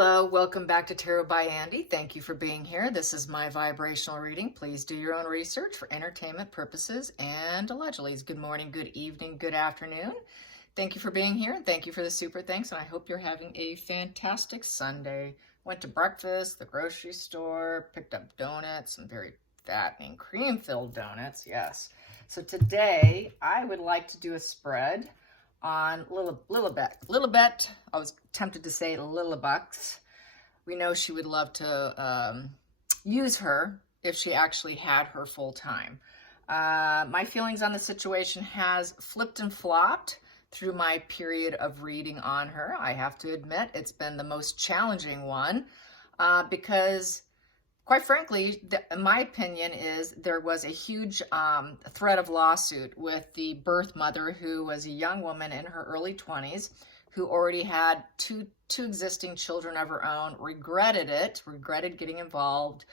Hello, welcome back to Tarot by Andy. Thank you for being here. This is my vibrational reading. Please do your own research for entertainment purposes and allegedly. Good morning, good evening, good afternoon. Thank you for being here and thank you for the super thanks. And I hope you're having a fantastic Sunday. Went to breakfast, the grocery store, picked up donuts, some very fattening cream-filled donuts. Yes. So today I would like to do a spread on Lilibet. Lilibet, I was tempted to say Lilibucks. We know she would love to use her if she actually had her full time. My feelings on the situation has flipped and flopped through my period of reading on her. I have to admit it's been the most challenging one because quite frankly, my opinion is there was a huge threat of lawsuit with the birth mother, who was a young woman in her early 20s, who already had two existing children of her own, regretted getting involved,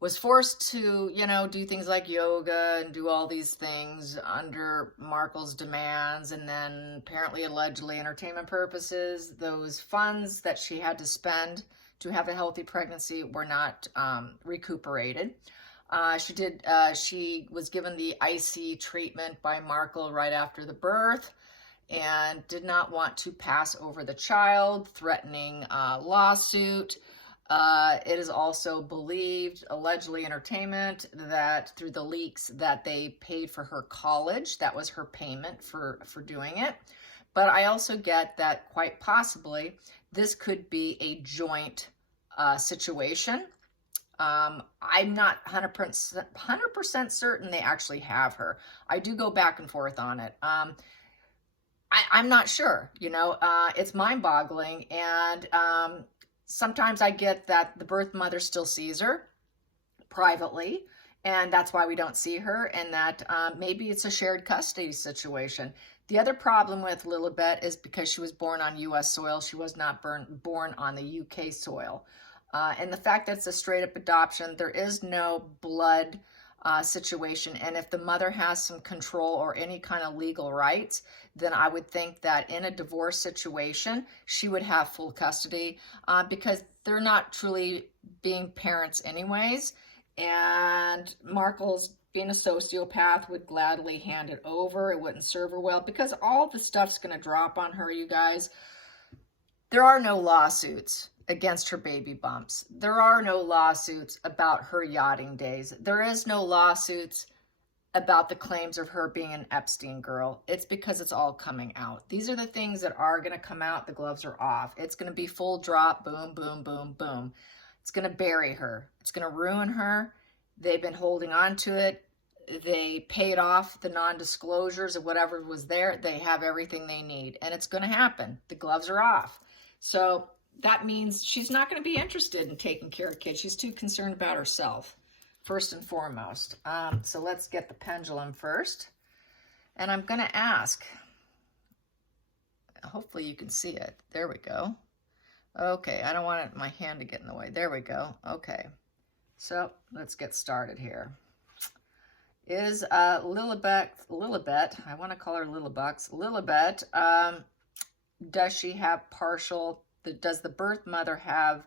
was forced to, do things like yoga and do all these things under Markle's demands. And then apparently, allegedly, entertainment purposes, those funds that she had to spend to have a healthy pregnancy were not recuperated. She was given the icy treatment by Markle right after the birth and did not want to pass over the child, threatening a lawsuit. It is also believed, allegedly entertainment, that through the leaks that they paid for her college. That was her payment for doing it. But I also get that quite possibly this could be a joint situation. I'm not 100% certain they actually have her. I do go back and forth on it. I'm not sure, it's mind-boggling. And sometimes I get that the birth mother still sees her privately, and that's why we don't see her, and that maybe it's a shared custody situation. The other problem with Lilibet is because she was born on U.S. soil, she was not born on the U.K. soil. And the fact that it's a straight-up adoption, there is no blood situation. And if the mother has some control or any kind of legal rights, then I would think that in a divorce situation, she would have full custody because they're not truly being parents anyways. And Markle's, being a sociopath, would gladly hand it over. It wouldn't serve her well because all the stuff's going to drop on her, you guys. There are no lawsuits against her baby bumps. There are no lawsuits about her yachting days. There is no lawsuits about the claims of her being an Epstein girl. It's because it's all coming out. These are the things that are going to come out. The gloves are off. It's going to be full drop, boom, boom, boom, boom. It's going to bury her. It's going to ruin her. They've been holding on to it. They paid off the non-disclosures of whatever was there. They have everything they need, and it's going to happen. The gloves are off. So that means she's not going to be interested in taking care of kids. She's too concerned about herself, first and foremost. So let's get the pendulum first. And I'm going to ask, hopefully you can see it. There we go. Okay, I don't want my hand to get in the way. There we go. Okay, so let's get started here. Is Lilibet, I want to call her Lilibucks, Lilibet, does she have partial, does the birth mother have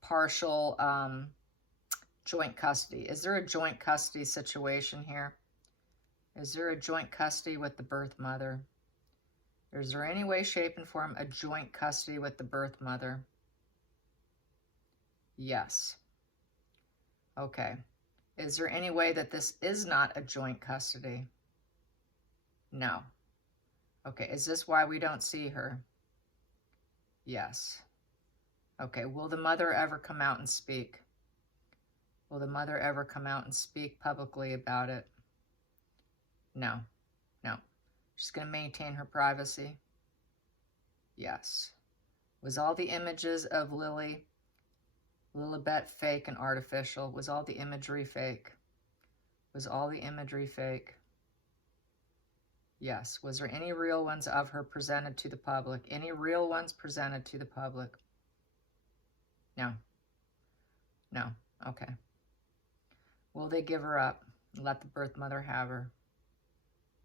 partial joint custody? Is there a joint custody situation here? Is there a joint custody with the birth mother? Is there any way, shape, and form a joint custody with the birth mother? Yes. Okay. Is there any way that this is not a joint custody? No. Okay, is this why we don't see her? Yes. Okay, will the mother ever come out and speak? Will the mother ever come out and speak publicly about it? No. No. She's going to maintain her privacy? Yes. Was all the images of Lilibet fake and artificial? Was all the imagery fake? Was all the imagery fake? Yes. Was there any real ones of her presented to the public? Any real ones presented to the public? No. No. Okay. Will they give her up and let the birth mother have her?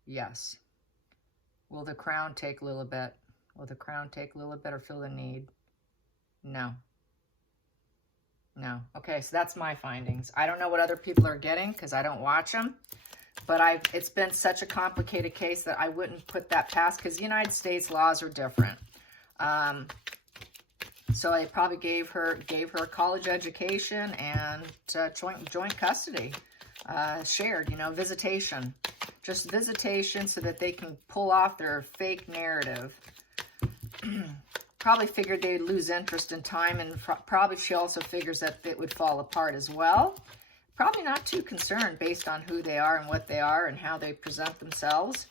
Yes. Will the crown take Lilibet? Will the crown take Lilibet or feel the need? No. No. Okay, so that's my findings. I don't know what other people are getting because I don't watch them. But it's been such a complicated case that I wouldn't put that past, because the United States laws are different. So I probably gave her a college education and joint custody, shared, you know, visitation. Just visitation so that they can pull off their fake narrative. Probably figured they'd lose interest in time, and probably she also figures that it would fall apart as well. Probably not too concerned based on who they are and what they are and how they present themselves,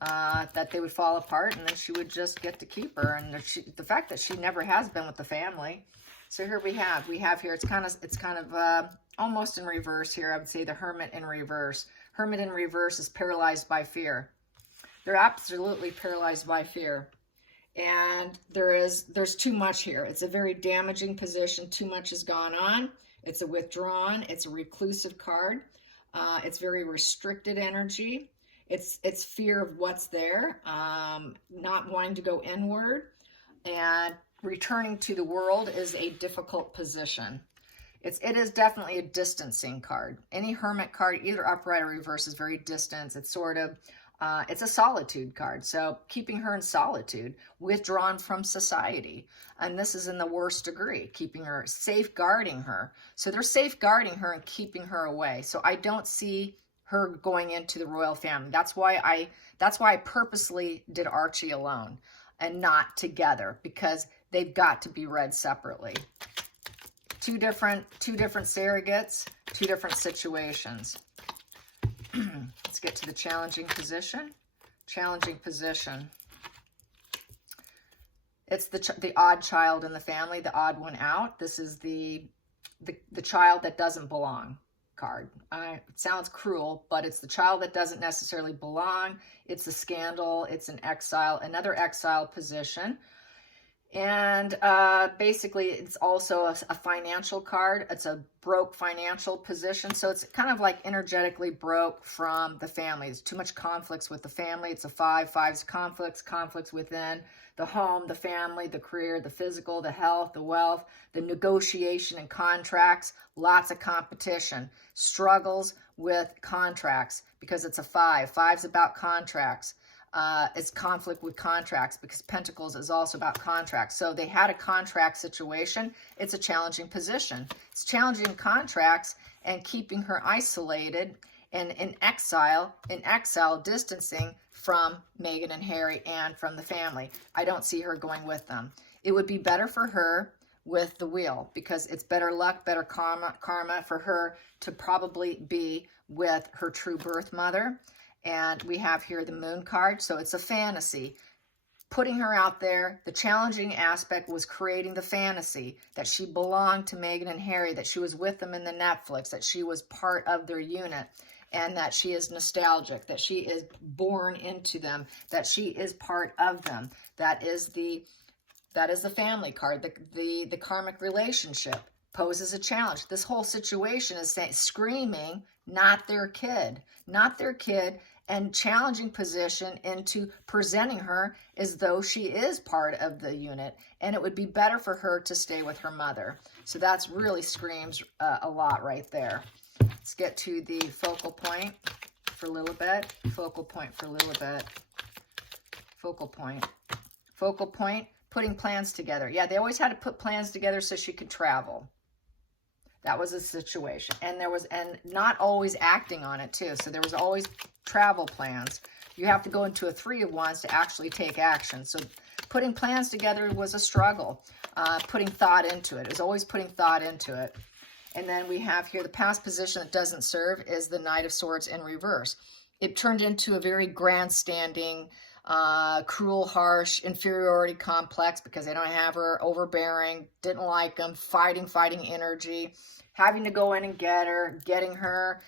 that they would fall apart, and then she would just get to keep her. And the fact that she never has been with the family. So here we have here, it's kind of almost in reverse here. I would say the Hermit in reverse. Hermit in reverse is paralyzed by fear. They're absolutely paralyzed by fear. And there's too much here. It's a very damaging position. Too much has gone on. It's a withdrawn. It's a reclusive card. It's very restricted energy. It's fear of what's there, not wanting to go inward, and returning to the world is a difficult position. It is definitely a distancing card. Any Hermit card, either upright or reverse, is very distant. It's sort of it's a solitude card. So keeping her in solitude, withdrawn from society. And this is in the worst degree, keeping her, safeguarding her. So they're safeguarding her and keeping her away. So I don't see her going into the royal family. That's why I purposely did Archie alone and not together, because they've got to be read separately. Two different surrogates, two different situations. Let's get to the challenging position. Challenging position. It's the odd child in the family, the odd one out. This is the child that doesn't belong card. It sounds cruel, but it's the child that doesn't necessarily belong. It's a scandal. It's an exile, another exile position. And basically, it's also a financial card. It's a broke financial position. So it's kind of like energetically broke from the family. There's too much conflicts with the family. It's a 5. 5's conflicts within the home, the family, the career, the physical, the health, the wealth, the negotiation and contracts. Lots of competition. Struggles with contracts because it's a 5. 5's about contracts. It's conflict with contracts because Pentacles is also about contracts. So they had a contract situation. It's a challenging position. It's challenging contracts and keeping her isolated and in exile, distancing from Meghan and Harry and from the family. I don't see her going with them. It would be better for her with the wheel because it's better luck, better karma for her to probably be with her true birth mother. And we have here the Moon card, so it's a fantasy. Putting her out there, the challenging aspect was creating the fantasy that she belonged to Meghan and Harry, that she was with them in the Netflix, that she was part of their unit, and that she is nostalgic, that she is born into them, that she is part of them. That is the family card. The karmic relationship poses a challenge. This whole situation is screaming, not their kid, and challenging position into presenting her as though she is part of the unit, and it would be better for her to stay with her mother. So that's really screams a lot right there. Let's get to the focal point for Lilibet. Focal point for Lilibet. Focal point. Focal point, putting plans together. Yeah, they always had to put plans together so she could travel. That was a situation. And not always acting on it too. So there was always travel plans. You have to go into a 3 of Wands to actually take action. So putting plans together was a struggle. Putting thought into it. It was always putting thought into it. And then we have here the past position that doesn't serve is the Knight of Swords in reverse. It turned into a very grandstanding, cruel, harsh, inferiority complex because they don't have her, overbearing, didn't like them, fighting energy. Having to go in and getting her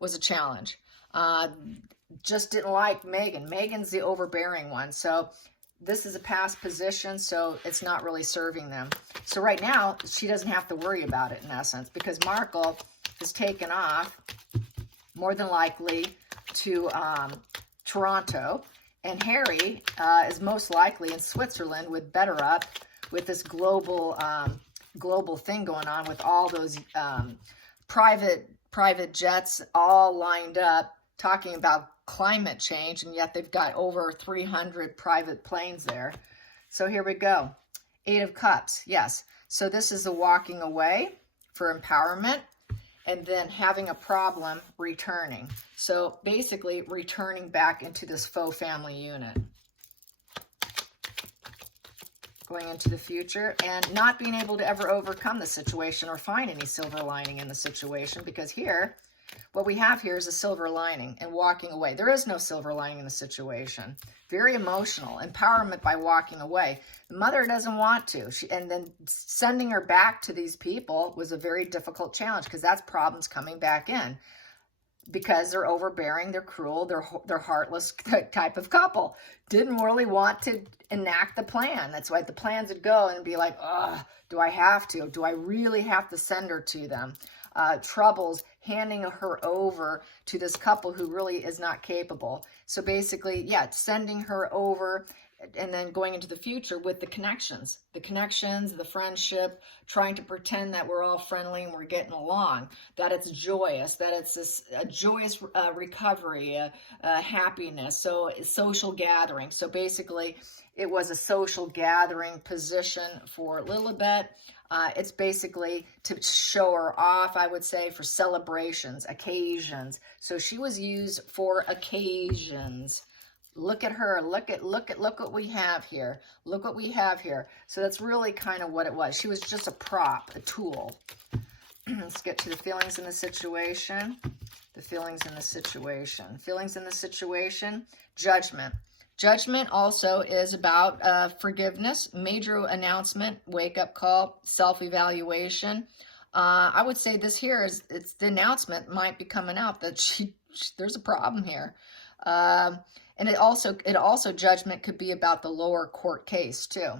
was a challenge. Just didn't like Meghan. Meghan's the overbearing one. So this is a past position, so it's not really serving them. So right now, she doesn't have to worry about it in essence because Markle is taken off, more than likely, to Toronto. And Harry is most likely in Switzerland with Better Up, with this global global thing going on with all those private jets all lined up talking about climate change, and yet they've got over 300 private planes there. So here we go. 8 of Cups, yes. So this is the walking away for empowerment, and then having a problem returning. So basically returning back into this faux family unit. Going into the future and not being able to ever overcome the situation or find any silver lining in the situation, because here, what we have here is a silver lining and walking away. There is no silver lining in the situation. Very emotional. Empowerment by walking away. The mother doesn't want to. And then sending her back to these people was a very difficult challenge, because that's problems coming back in. Because they're overbearing, they're cruel, they're heartless type of couple. Didn't really want to enact the plan. That's why the plans would go and be like, oh, do I have to? Do I really have to send her to them? Troubles handing her over to this couple who really is not capable. So basically, yeah, sending her over and then going into the future with the connections, the friendship, trying to pretend that we're all friendly and we're getting along, that it's joyous, that it's a joyous recovery, happiness, so social gathering. So basically, it was a social gathering position for Lilibet. It's basically to show her off, I would say, for celebrations, occasions. So she was used for occasions. Look at her. Look what we have here. Look what we have here. So that's really kind of what it was. She was just a prop, a tool. Let's get to the feelings in the situation. The feelings in the situation. Feelings in the situation. Judgment. Judgment also is about forgiveness, major announcement, wake-up call, self-evaluation. I would say this here is, it's the announcement might be coming out that there's a problem here. And it also judgment could be about the lower court case too,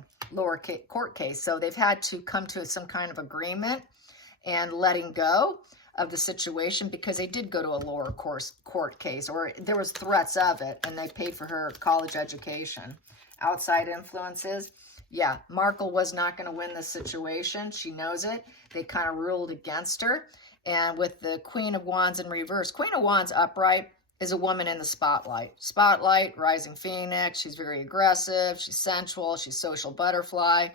court case. So they've had to come to some kind of agreement and letting go of the situation, because they did go to a lower court case, or there was threats of it, and they paid for her college education. Outside influences, yeah, Markle was not going to win this situation. She knows it. They kind of ruled against her. And with the Queen of Wands in reverse, Queen of Wands upright is a woman in the spotlight. Spotlight, rising phoenix. She's very aggressive. She's sensual. She's social butterfly.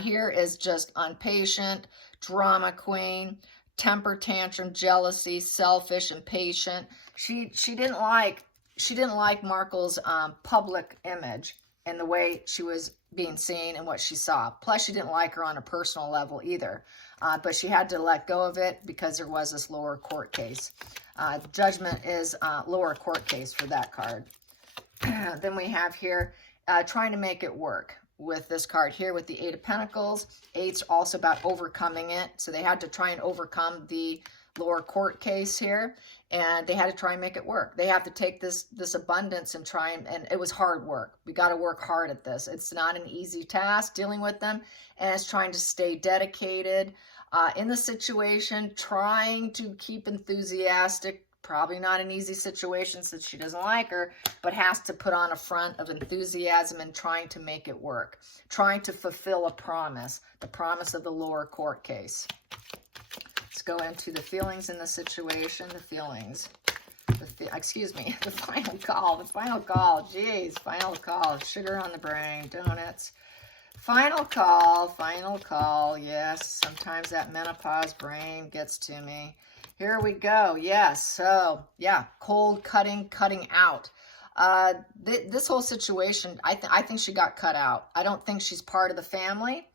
Here is just impatient, drama queen, temper tantrum, jealousy, selfish, impatient. She didn't like Markle's public image and the way she was being seen and what she saw. Plus, she didn't like her on a personal level either. But she had to let go of it because there was this lower court case. Judgment is lower court case for that card. Then we have here trying to make it work with this card here with the 8 of Pentacles. 8's also about overcoming it. So they had to try and overcome the lower court case here, and they had to try and make it work. They have to take this abundance and try and it was hard work. We got to work hard at this. It's not an easy task dealing with them, and it's trying to stay dedicated in the situation, trying to keep enthusiastic. Probably not an easy situation since she doesn't like her, but has to put on a front of enthusiasm and trying to make it work, trying to fulfill a promise, the promise of the lower court case. Let's go into the feelings in the situation, the feelings. Excuse me, the final call, geez, final call, sugar on the brain, donuts. Final call, yes, sometimes that menopause brain gets to me. Here we go, yes, so, yeah, cold cutting out. This whole situation, I think she got cut out. I don't think she's part of the family.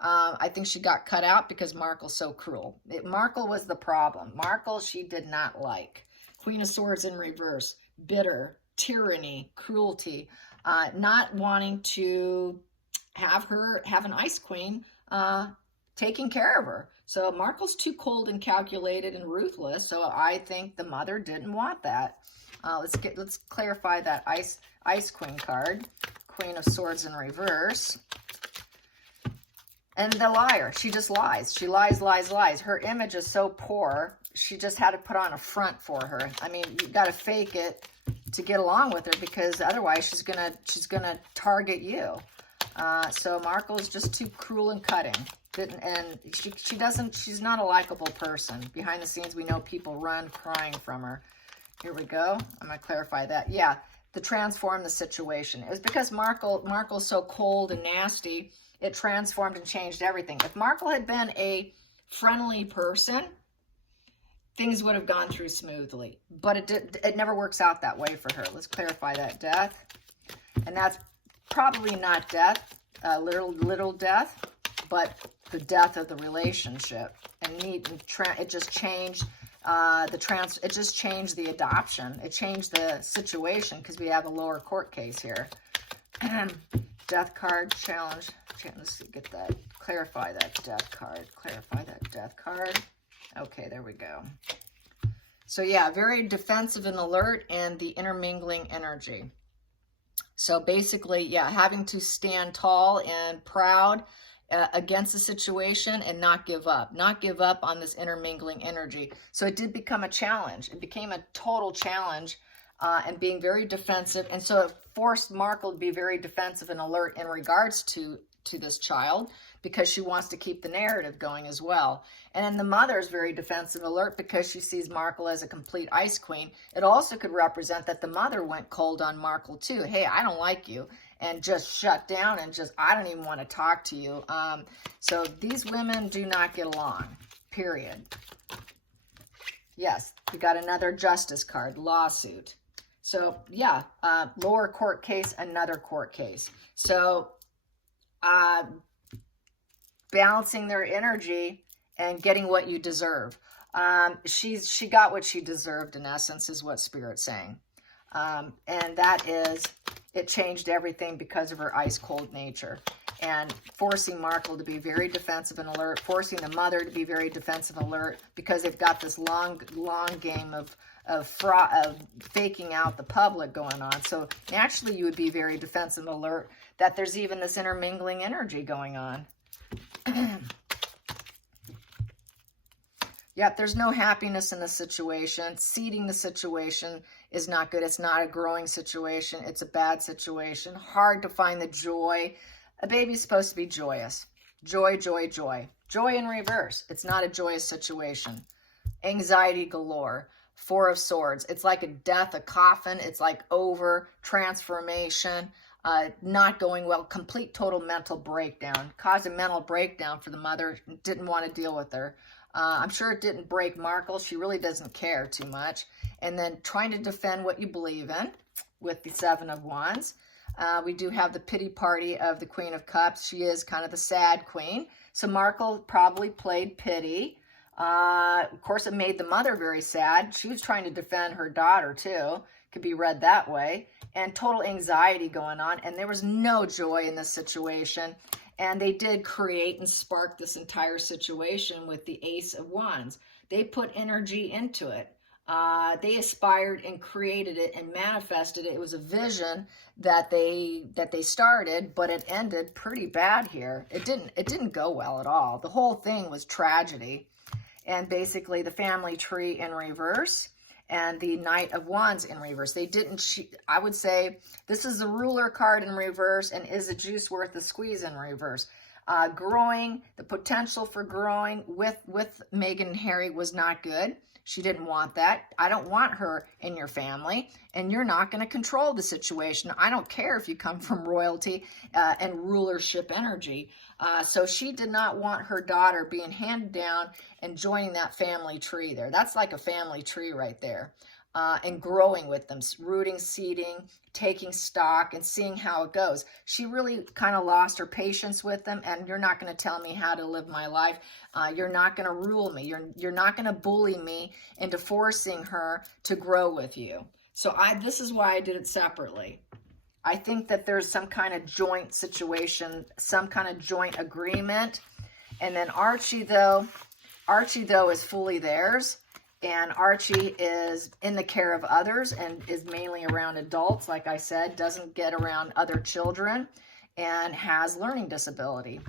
I think she got cut out because Markle's so cruel. Markle was the problem. Markle, she did not like. Queen of Swords in reverse, bitter, tyranny, cruelty, not wanting to have an ice queen taking care of her. So Markle's too cold and calculated and ruthless. So I think the mother didn't want that. Let's clarify that ice queen card. Queen of Swords in reverse. And the liar, she just lies. She lies. Her image is so poor. She just had to put on a front for her. I mean, you got to fake it to get along with her, because otherwise she's gonna target you. So Markle is just too cruel and cutting. And she's not a likable person. Behind the scenes, we know people run crying from her. Here we go. I'm going to clarify that. Yeah, to transform the situation. It was because Markle's so cold and nasty, it transformed and changed everything. If Markle had been a friendly person, things would have gone through smoothly. But it never works out that way for her. Let's clarify that. Death. And that's probably not death, literal death, but the death of the relationship. And it just changed it just changed the adoption. It changed the situation because we have a lower court case here. Death card challenge. Let's get that. Clarify that death card. Clarify that death card. Okay, there we go. So yeah, very defensive and alert, and the intermingling energy. So basically, yeah, having to stand tall and proud against the situation and not give up on this intermingling energy. So it did become a challenge. It became a total challenge, and being very defensive. And so it forced Markle to be very defensive and alert in regards to this child, because she wants to keep the narrative going as well. And then the mother is very defensive alert because she sees Markle as a complete ice queen. It also could represent that the mother went cold on Markle too. Hey, I don't like you, and just shut down and just, I don't even want to talk to you. So these women do not get along, period. Yes, we got another justice card, lawsuit. So yeah, lower court case, another court case. So balancing their energy and getting what you deserve. She got what she deserved, in essence, is what Spirit's saying. And that is, it changed everything because of her ice cold nature, and forcing Markle to be very defensive and alert, forcing the mother to be very defensive and alert, because they've got this long game of faking out the public going on. So naturally you would be very defensive and alert that there's even this intermingling energy going on. Yep, there's no happiness in the situation. Seeding the situation is not good. It's not a growing situation. It's a bad situation. Hard to find the joy. A baby's supposed to be joyous. Joy, joy, joy. Joy in reverse. It's not a joyous situation. Anxiety galore. Four of Swords. It's like a death, a coffin. It's like over, transformation, not going well, complete total mental breakdown. Caused a mental breakdown for the mother. Didn't want to deal with her. I'm sure it didn't break Markle. She really doesn't care too much. And then trying to defend what you believe in with the Seven of Wands. We do have the pity party of the Queen of Cups. She is kind of the sad queen. So Markle probably played pity. Of course, it made the mother very sad. She was trying to defend her daughter too. Could be read that way. And total anxiety going on. And there was no joy in this situation. And they did create and spark this entire situation with the Ace of Wands. They put energy into it. They aspired and created it and manifested it. It was a vision that they started, but it ended pretty bad here. It didn't go well at all. The whole thing was tragedy. And basically the family tree in reverse and the Knight of Wands in reverse. I would say this is the Ruler card in reverse, and is the juice worth the squeeze in reverse. Growing, the potential for growing with Meghan and Harry was not good. She didn't want that. I don't want her in your family, and you're not going to control the situation. I don't care if you come from royalty and rulership energy. So she did not want her daughter being handed down and joining that family tree there. That's like a family tree right there. And growing with them, rooting, seeding, taking stock, and seeing how it goes. She really kind of lost her patience with them, and you're not going to tell me how to live my life. You're not going to rule me. You're not going to bully me into forcing her to grow with you. So this is why I did it separately. I think that there's some kind of joint situation, some kind of joint agreement. And then Archie though is fully theirs. And Archie is in the care of others and is mainly around adults, like I said, doesn't get around other children, and has learning disability.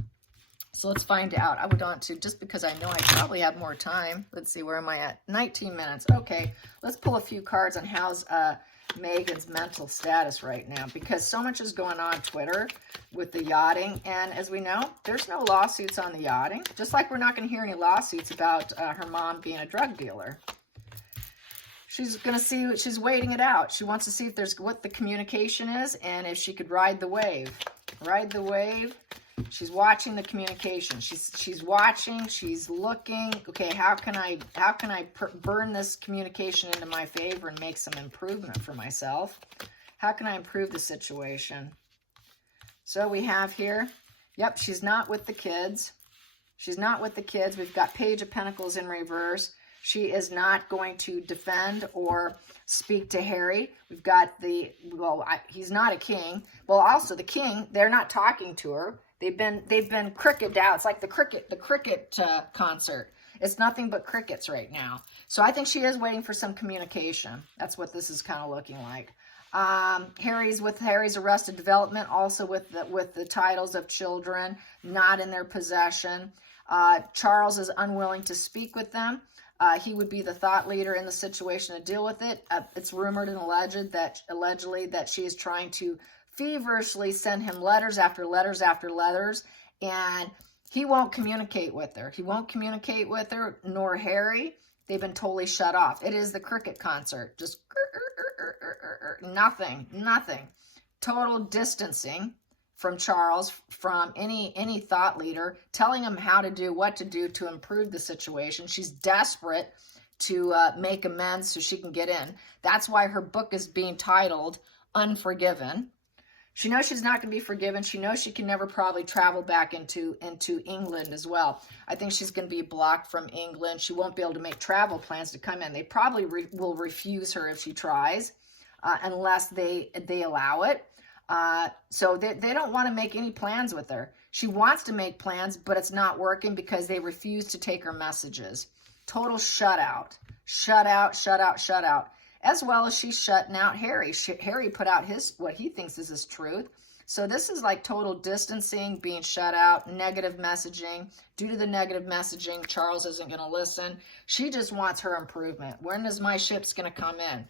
So let's find out. I would want to, just because I know I probably have more time. Let's see, where am I at? 19 minutes. Okay, let's pull a few cards on how's Meghan's mental status right now, because so much is going on Twitter with the yachting. And as we know, there's no lawsuits on the yachting, just like we're not going to hear any lawsuits about her mom being a drug dealer. She's going to see, she's waiting it out. She wants to see if there's what the communication is and if she could ride the wave. Ride the wave. She's watching the communication. She's watching, she's looking. Okay, how can I burn this communication into my favor and make some improvement for myself? How can I improve the situation? So we have here, yep, she's not with the kids. She's not with the kids. We've got Page of Pentacles in reverse. She is not going to defend or speak to Harry. We've got the, well, he's not a king. Well, also the king, they're not talking to her. They've been cricket out. It's like the cricket concert. It's nothing but crickets right now. So I think she is waiting for some communication. That's what this is kind of looking like. Harry's Arrested Development, also with the titles of children not in their possession. Charles is unwilling to speak with them. He would be the thought leader in the situation to deal with it. It's rumored and allegedly that she is trying to feverishly send him letters after letters after letters, and he won't communicate with her. He won't communicate with her, nor Harry. They've been totally shut off. It is the cricket concert. Just nothing. Total distancing from Charles, from any thought leader, telling him how to do, what to do to improve the situation. She's desperate to make amends so she can get in. That's why her book is being titled Unforgiven. She knows she's not going to be forgiven. She knows she can never probably travel back into England as well. I think she's going to be blocked from England. She won't be able to make travel plans to come in. They probably will refuse her if she tries, unless they allow it. So they don't want to make any plans with her. She wants to make plans, but it's not working because they refuse to take her messages. Total shutout. As well as she's shutting out Harry. Harry put out what he thinks is his truth. So this is like total distancing, being shut out, negative messaging. Due to the negative messaging, Charles isn't going to listen. She just wants her improvement. When is my ship's going to come in?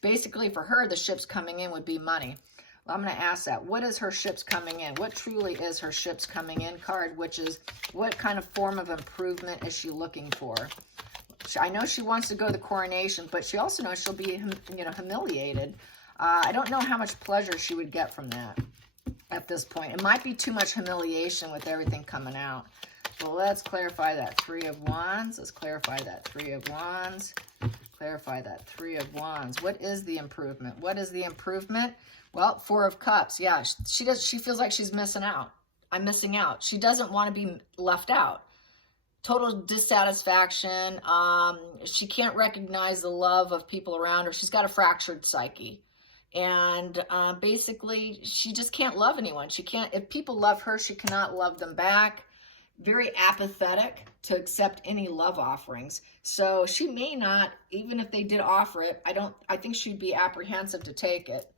Basically, for her, the ship's coming in would be money. Well, I'm going to ask that. What is her ship's coming in? What truly is her ship's coming in card, which is what kind of form of improvement is she looking for? I know she wants to go to the coronation, but she also knows she'll be, humiliated. I don't know how much pleasure she would get from that at this point. It might be too much humiliation with everything coming out. So let's clarify that Three of Wands. Let's clarify that Three of Wands. Clarify that Three of Wands. What is the improvement? What is the improvement? Well, Four of Cups. Yeah, she feels like she's missing out. I'm missing out. She doesn't want to be left out. Total dissatisfaction. She can't recognize the love of people around her. She's got a fractured psyche. And basically, she just can't love anyone. She can't, if people love her, she cannot love them back. Very apathetic to accept any love offerings. So she may not, even if they did offer it, I think she'd be apprehensive to take it.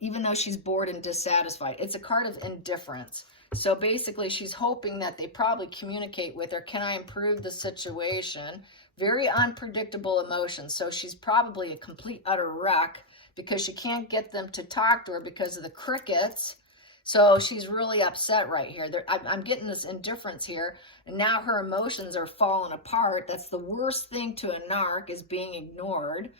Even though she's bored and dissatisfied. It's a card of indifference. So basically, she's hoping that they probably communicate with her. Can I improve the situation? Very unpredictable emotions. So she's probably a complete utter wreck because she can't get them to talk to her because of the crickets. So she's really upset right here. I'm getting this indifference here. And now her emotions are falling apart. That's the worst thing to a narc, is being ignored.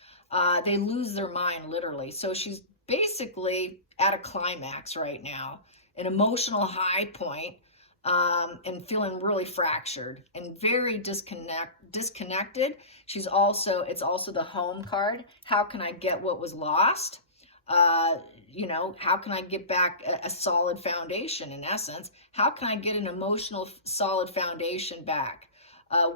They lose their mind, literally. So she's basically at a climax right now. An emotional high point, and feeling really fractured and very disconnected. It's also the Home card. How can I get what was lost? How can I get back a solid foundation, in essence? How can I get an emotional solid foundation back?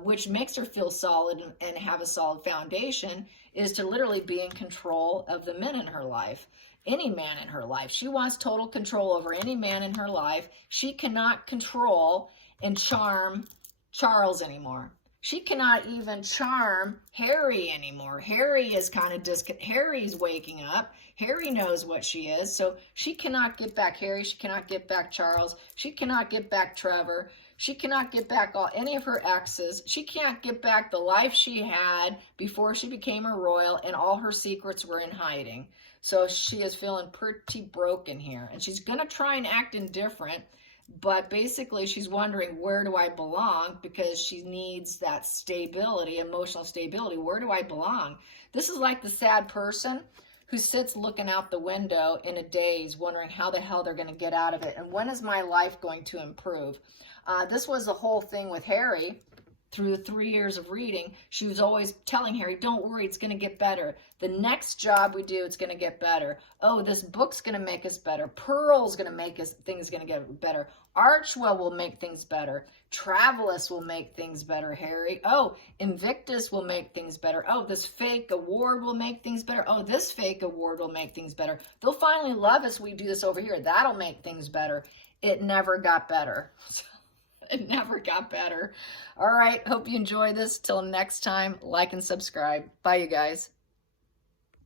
Which makes her feel solid and have a solid foundation is to literally be in control of the men in her life. Any man in her life. She wants total control over any man in her life. She cannot control and charm Charles anymore. She cannot even charm Harry anymore. Harry is kind of Harry's waking up. Harry knows what she is. So she cannot get back Harry. She cannot get back Charles. She cannot get back Trevor. She cannot get back any of her exes. She can't get back the life she had before she became a royal, and all her secrets were in hiding. So she is feeling pretty broken here. And she's going to try and act indifferent. But basically, she's wondering, where do I belong? Because she needs that stability, emotional stability. Where do I belong? This is like the sad person who sits looking out the window in a daze, wondering how the hell they're going to get out of it. And when is my life going to improve? This was the whole thing with Harry. Through 3 years of reading, she was always telling Harry, don't worry, it's going to get better. The next job we do, it's going to get better. Oh, this book's going to make us better. Pearl's going to make things going to get better. Archwell will make things better. Travelus will make things better, Harry. Oh, Invictus will make things better. Oh, this fake award will make things better. Oh, this fake award will make things better. They'll finally love us. We do this over here. That'll make things better. It never got better. It never got better. All right. Hope you enjoy this. Till next time, like and subscribe. Bye, you guys.